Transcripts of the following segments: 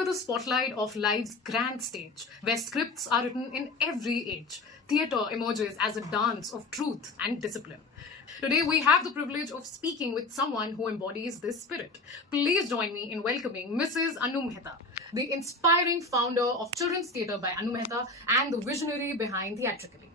Under the spotlight of life's grand stage, where scripts are written in every age, theatre emerges as a dance of truth and discipline. Today, we have the privilege of speaking with someone who embodies this spirit. Please join me in welcoming Mrs. Anu Mehta, the inspiring founder of Children's Theatre by Anu Mehta and the visionary behind Theatrically.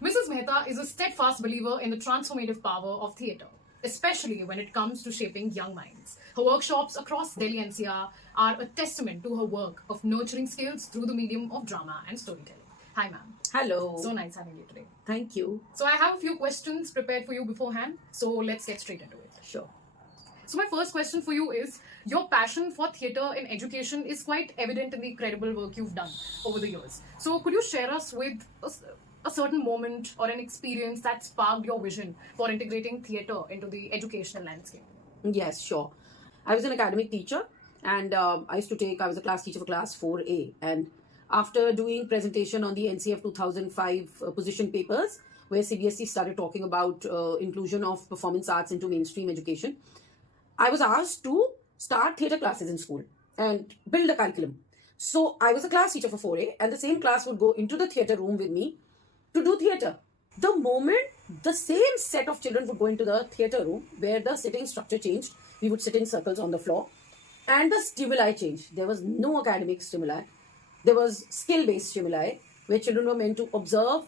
Mrs. Mehta is a steadfast believer in the transformative power of theatre, especially when it comes to shaping young minds. Her workshops across Delhi NCR are a testament to her work of nurturing skills through the medium of drama and storytelling. Hi, ma'am. Hello. So nice having you today. Thank you. So I have a few questions prepared for you beforehand. So let's get straight into it. Sure. So my first question for you is, your passion for theatre in education is quite evident in the incredible work you've done over the years. So could you share us with a certain moment or an experience that sparked your vision for integrating theatre into the educational landscape? Yes, sure. I was an academic teacher and I was a class teacher for class 4A. And after doing presentation on the NCF 2005 position papers, where CBSE started talking about inclusion of performance arts into mainstream education, I was asked to start theatre classes in school and build a curriculum. So I was a class teacher for 4A and the same class would go into the theatre room with me to do theatre. The moment the same set of children would go into the theatre room, where the sitting structure changed, we would sit in circles on the floor, and the stimuli changed. There was no academic stimuli. There was skill-based stimuli, where children were meant to observe,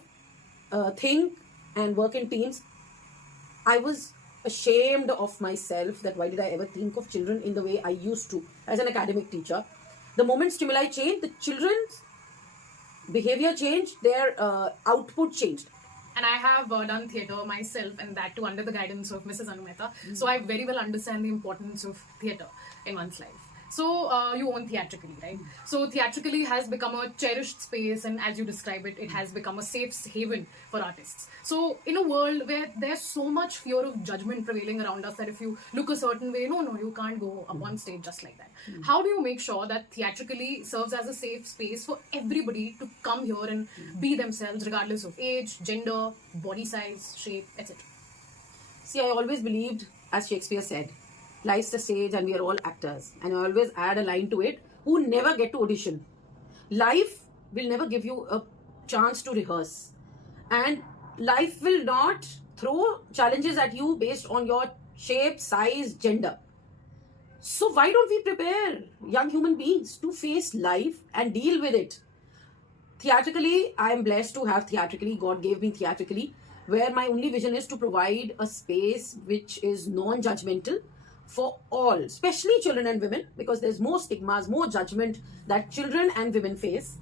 think, and work in teams. I was ashamed of myself that why did I ever think of children in the way I used to as an academic teacher. The moment stimuli changed, the children's behavior changed, their output changed. And I have done theatre myself, and that too under the guidance of Mrs. Anu Mehta. So I very well understand the importance of theatre in one's life. So you own Theatrically, right? So Theatrically has become a cherished space, and as you describe it, it has become a safe haven for artists. So in a world where there's so much fear of judgment prevailing around us, that if you look a certain way, no, you can't go up on stage just like that. How do you make sure that Theatrically serves as a safe space for everybody to come here and be themselves, regardless of age, gender, body size, shape, etc.? See, I always believed, as Shakespeare said, life's the stage and we are all actors. And I always add a line to it, who never get to audition. Life will never give you a chance to rehearse. And life will not throw challenges at you based on your shape, size, gender. So why don't we prepare young human beings to face life and deal with it? Theatrically, I am blessed to have Theatrically. God gave me Theatrically, where my only vision is to provide a space which is non-judgmental for all, especially children and women, because there's more stigmas, more judgment that children and women face.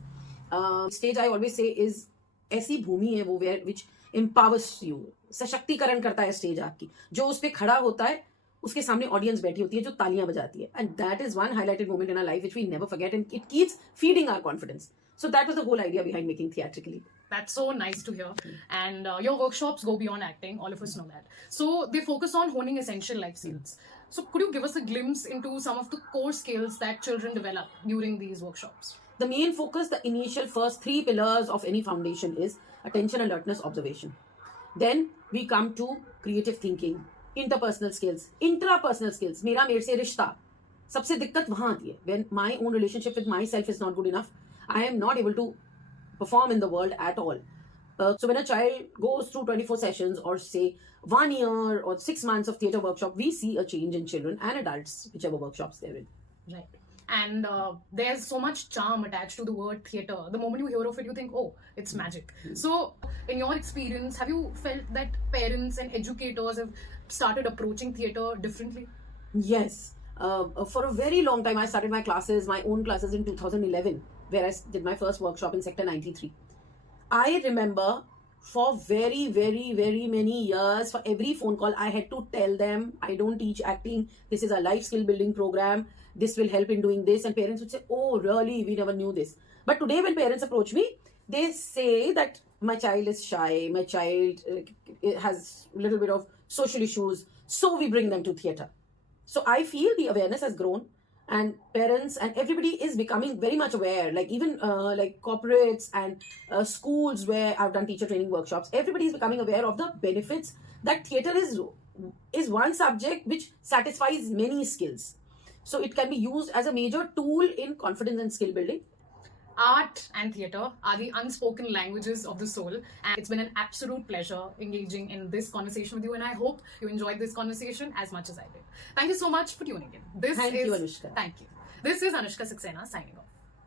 Stage, I always say, is ऐसी भूमि है वो where which empowers you, सशक्तिकरण करता है stage आपकी, जो उस पे खड़ा होता है उसके सामने ऑडियंस बैठी होती है जो तालियां बजाती है, and that is one highlighted moment in our life which we never forget, and it keeps feeding our confidence. So that was the whole idea behind making Theatrically. That's so nice to hear. And your workshops go beyond acting. All of us know that. So they focus on honing essential life skills. So could you give us a glimpse into some of the core skills that children develop during these workshops? The main focus, the initial first 3 pillars of any foundation is attention, alertness, observation. Then we come to creative thinking, interpersonal skills, intrapersonal skills. मेरा मेरे से रिश्ता, सबसे दिक्कत वहाँ आती है. When my own relationship with myself is not good enough, I am not able to perform in the world at all. So when a child goes through 24 sessions or say 1 year or 6 months of theatre workshop, we see a change in children and adults, whichever workshops they're in. Right. And there's so much charm attached to the word theatre. The moment you hear of it, you think, oh, it's magic. So in your experience, have you felt that parents and educators have started approaching theatre differently? Yes. For a very long time, I started my own classes in 2011, where I did my first workshop in Sector 93. I remember for very, very, very many years, for every phone call, I had to tell them, I don't teach acting. This is a life skill building program. This will help in doing this. And parents would say, oh, really? We never knew this. But today when parents approach me, they say that my child is shy. My child has a little bit of social issues. So we bring them to theatre. So I feel the awareness has grown. And parents and everybody is becoming very much aware, like even like corporates and schools where I've done teacher training workshops, everybody is becoming aware of the benefits that theatre is one subject which satisfies many skills. So it can be used as a major tool in confidence and skill building. Art and theatre are the unspoken languages of the soul, and it's been an absolute pleasure engaging in this conversation with you, and I hope you enjoyed this conversation as much as I did. Thank you so much for tuning in. Thank you, Anushka. Thank you. This is Anushka Saxena signing off.